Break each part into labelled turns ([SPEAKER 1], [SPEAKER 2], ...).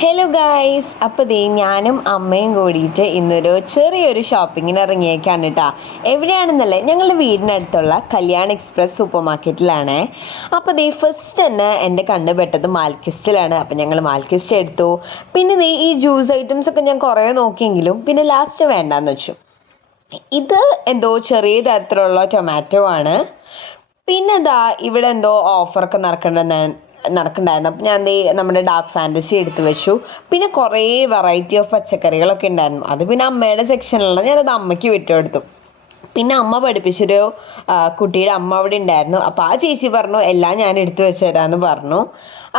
[SPEAKER 1] Hello guys അപ്പോൾ ദേ ഞാനും അമ്മയും കൂടിയിട്ട് ഇന്നൊരു ചെറിയൊരു ഷോപ്പിങ്ങിന് ഇറങ്ങിയേക്കാണ് കേട്ടോ എവിടെയാണെന്നല്ലേ? ഞങ്ങളുടെ വീടിനടുത്തുള്ള കല്യാൺ എക്സ്പ്രസ് സൂപ്പർ മാർക്കറ്റിലാണ് അപ്പോൾ ദേ ഫസ്റ്റ് തന്നെ എന്റെ കണ്ടുപെട്ടത് മാൽക്കിസ്റ്റിലാണ്. അപ്പോൾ ഞങ്ങൾ മാൽക്കിസ്റ്റ് എടുത്തു. പിന്നെ ദേ ഈ ജ്യൂസ് ഐറ്റംസ് ഒക്കെ ഞാൻ കുറേ നോക്കിയെങ്കിലും പിന്നെ ലാസ്റ്റ് വേണ്ടാന്ന് വെച്ചു. ഇത് എന്തോ ചെറിയ തരത്തിലുള്ള ടൊമാറ്റോ ആണ്. പിന്നെ എന്താ ഇവിടെ എന്തോ ഓഫറൊക്കെ നടക്കണ്ടെന്ന് നടക്കണ്ടായിരുന്നു അപ്പോൾ ഞാൻ ദേ നമ്മുടെ ഡാർക്ക് ഫാന്റസി എടുത്തു വെച്ചു. പിന്നെ കുറേ വെറൈറ്റി ഓഫ് പച്ചക്കറികളൊക്കെ ഉണ്ടായിരുന്നു. അത് പിന്നെ അമ്മയുടെ സെക്ഷനിലുള്ള ഞാനത് അമ്മയ്ക്ക് വിട്ടുകൊടുത്തു പിന്നെ അമ്മ പഠിപ്പിച്ചൊരു കുട്ടിയുടെ അമ്മ അവിടെ ഉണ്ടായിരുന്നു. അപ്പോൾ ആ ചേച്ചി പറഞ്ഞു എല്ലാം ഞാൻ എടുത്തു വെച്ചുതരാമെന്ന് പറഞ്ഞു.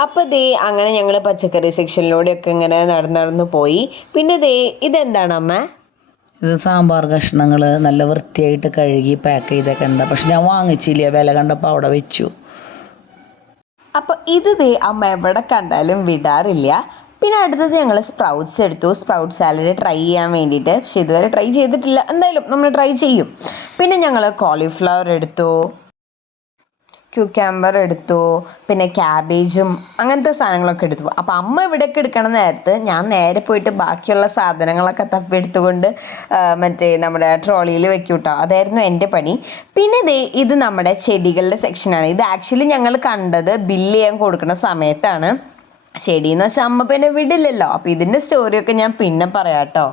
[SPEAKER 1] അപ്പോൾ ദേ അങ്ങനെ ഞങ്ങൾ പച്ചക്കറി സെക്ഷനിലൂടെയൊക്കെ ഇങ്ങനെ നടന്ന് നടന്ന് പോയി. പിന്നെ ദേ ഇതെന്താണ് അമ്മ?
[SPEAKER 2] ഇത് സാമ്പാർ കഷ്ണങ്ങൾ നല്ല വൃത്തിയായിട്ട് കഴുകി പാക്ക് ചെയ്തൊക്കെ ഉണ്ട് പക്ഷെ ഞാൻ വാങ്ങിച്ചില്ല. വില കണ്ടപ്പോൾ അവിടെ വെച്ചു.
[SPEAKER 1] അപ്പോൾ ഇത് ദേ അമ്മ എവിടെ കണ്ടാലും വിടാറില്ല. പിന്നെ അടുത്തത് ഞങ്ങൾ സ്പ്രൗട്ട്സ് എടുത്തു. സ്പ്രൗട്ട് സാലഡ് ട്രൈ ചെയ്യാൻ വേണ്ടിയിട്ട്. പക്ഷെ ഇതുവരെ ട്രൈ ചെയ്തിട്ടില്ല. എന്തായാലും നമ്മൾ ട്രൈ ചെയ്യും. പിന്നെ ഞങ്ങൾ കോളിഫ്ലവർ എടുത്തു. ക്യൂക്യാമ്പർ എടുത്തു പിന്നെ ക്യാബേജും അങ്ങനത്തെ സാധനങ്ങളൊക്കെ എടുത്തു. അപ്പോൾ അമ്മ ഇവിടെയൊക്കെ എടുക്കണ നേരത്ത് ഞാൻ നേരെ പോയിട്ട് ബാക്കിയുള്ള സാധനങ്ങളൊക്കെ തപ്പി എടുത്തുകൊണ്ട് മറ്റേ നമ്മുടെ ട്രോളിയിൽ വെക്കും കേട്ടോ അതായിരുന്നു എന്റെ പണി. പിന്നെ ദേ ഇത് നമ്മുടെ ചെടികളുടെ സെക്ഷനാണ് ഇത് ആക്ച്വലി ഞങ്ങൾ കണ്ടത് ബില്ല് ചെയ്യാൻ കൊടുക്കുന്ന സമയത്താണ്. ചെടിയെന്ന് വെച്ചാൽ അമ്മ പിന്നെ വിടില്ലല്ലോ. അപ്പോൾ ഇതിന്റെ സ്റ്റോറിയൊക്കെ ഞാൻ പിന്നെ പറയാം കേട്ടോ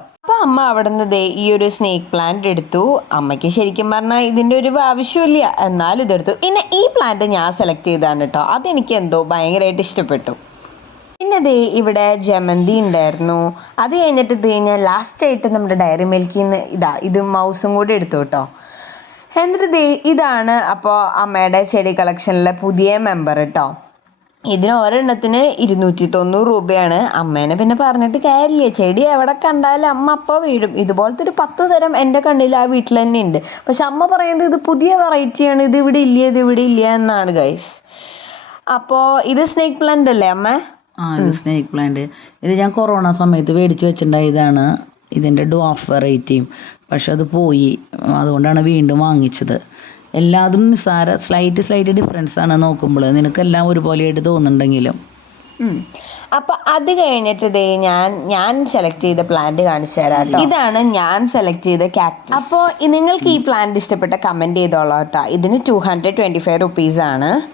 [SPEAKER 1] അമ്മ അവിടെ നിന്ന് ദേ ഈ ഒരു സ്നേക്ക് പ്ലാന്റ് എടുത്തു. അമ്മയ്ക്ക് ശരിക്കും പറഞ്ഞാൽ ഇതിന്റെ ഒരു ആവശ്യമില്ല. എന്നാൽ ഇതെടുത്തു. പിന്നെ ഈ പ്ലാന്റ് ഞാൻ സെലക്ട് ചെയ്താണ് കേട്ടോ. അതെനിക്ക് എന്തോ ഭയങ്കരമായിട്ട് ഇഷ്ടപ്പെട്ടു. പിന്നെ ദേ ഇവിടെ ജമന്തി ഉണ്ടായിരുന്നു. അത് കഴിഞ്ഞിട്ട് ദേ ലാസ്റ്റ് ആയിട്ട് നമ്മുടെ ഡയറി മിൽക്കിൽ നിന്ന് ഇതാ ഇത് മൗസും കൂടി എടുത്തു കേട്ടോ. എന്നിട്ട് ദേ ഇതാണ് അപ്പോൾ അമ്മയുടെ ചെടി കളക്ഷനിലെ പുതിയ മെമ്പർ കേട്ടോ. ഇതിന് ഒരെണ്ണത്തിന് ഇരുന്നൂറ്റി തൊണ്ണൂറ് രൂപയാണ്. അമ്മേനെ പിന്നെ പറഞ്ഞിട്ട് കാര്യമില്ല. ചെടി എവിടെ കണ്ടാലും അമ്മ അപ്പോൾ വീഴും. ഇതുപോലത്തെ ഒരു പത്ത് തരം എന്റെ കണ്ണിൽ ആ വീട്ടിൽ തന്നെ ഉണ്ട്. പക്ഷെ അമ്മ പറയുന്നത് ഇത് പുതിയ വെറൈറ്റിയാണ്. ഇത് ഇവിടെ ഇല്ല ഇത് ഇവിടെ ഇല്ല എന്നാണ് ഗൈസ് അപ്പോൾ ഇത് സ്നേക്ക് പ്ലാന്റ് അല്ലേ അമ്മ?
[SPEAKER 2] ആ ഇത് സ്നേക്ക് പ്ലാന്റ് ഇത് ഞാൻ കൊറോണ സമയത്ത് മേടിച്ച് വെച്ചിട്ടുണ്ടായതാണ്. ഇതിന്റെ ഡോഫ് വെറൈറ്റിയും പക്ഷെ അത് പോയി. അതുകൊണ്ടാണ് വീണ്ടും വാങ്ങിച്ചത്. എല്ലാതും നിസ്സാര സ്ലൈറ്റ് സ്ലൈറ്റ് ഡിഫറൻസ് ആണ് നോക്കുമ്പോൾ നിനക്കെല്ലാം ഒരുപോലെയായിട്ട് തോന്നുന്നുണ്ടെങ്കിലും.
[SPEAKER 1] ഉം. അപ്പൊ അത് കഴിഞ്ഞിട്ട് ദേ ഞാൻ ഞാൻ സെലക്ട് ചെയ്ത പ്ലാന്റ് കാണിച്ചു തരാം ഇതാണ് ഞാൻ സെലക്ട് ചെയ്ത കാക്ടസ് അപ്പോൾ നിങ്ങൾക്ക് ഈ പ്ലാന്റ് ഇഷ്ടപ്പെട്ട കമന്റ് ചെയ്തോളാം കേട്ടോ. ഇതിന് two hundred twenty five rupees ആണ്.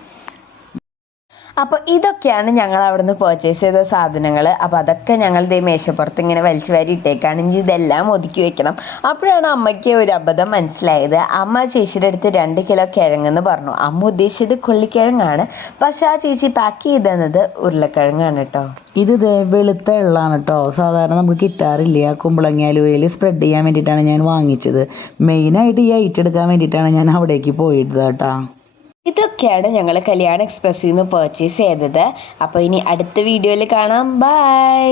[SPEAKER 1] അപ്പോൾ ഇതൊക്കെയാണ് ഞങ്ങൾ അവിടുന്ന് പർച്ചേസ് ചെയ്ത സാധനങ്ങൾ. അപ്പോൾ അതൊക്കെ ഞങ്ങൾ ദേ മേശപ്പുറത്ത് ഇങ്ങനെ വലിച്ചു വാരി ഇട്ടേക്കാണ്. ഇനി ഇതെല്ലാം ഒതുക്കി വെക്കണം. അപ്പോഴാണ് അമ്മയ്ക്ക് ഒരു അബദ്ധം മനസ്സിലായത്. അമ്മ ചേച്ചിയുടെ അടുത്ത് രണ്ട് കിലോ കിഴങ്ങെന്ന് പറഞ്ഞു. അമ്മ ഉദ്ദേശിച്ചത് കൊള്ളിക്കിഴങ്ങാണ്. പക്ഷെ ആ ചേച്ചി പാക്ക് ചെയ്ത് തന്നത് ഉരുളക്കിഴങ്ങാണ് കേട്ടോ
[SPEAKER 2] ഇത് വെളുത്ത എള്ളാണ് കേട്ടോ സാധാരണ നമുക്ക് കിട്ടാറില്ല. കുമ്പളങ്ങി അലുവയിൽ സ്പ്രെഡ് ചെയ്യാൻ വേണ്ടിയിട്ടാണ് ഞാൻ വാങ്ങിച്ചത്. മെയിനായിട്ട് ഈ ഐറ്റം എടുക്കാൻ വേണ്ടിയിട്ടാണ് ഞാൻ അവിടേക്ക് പോയിട്ടത് കേട്ടോ.
[SPEAKER 1] ഇതൊക്കെയാണ് ഞങ്ങൾ കല്യാണ എക്സ്പ്രസ്സിൽ നിന്ന് പർച്ചേസ് ചെയ്തത്. അപ്പോൾ ഇനി അടുത്ത വീഡിയോയിൽ കാണാം. ബൈ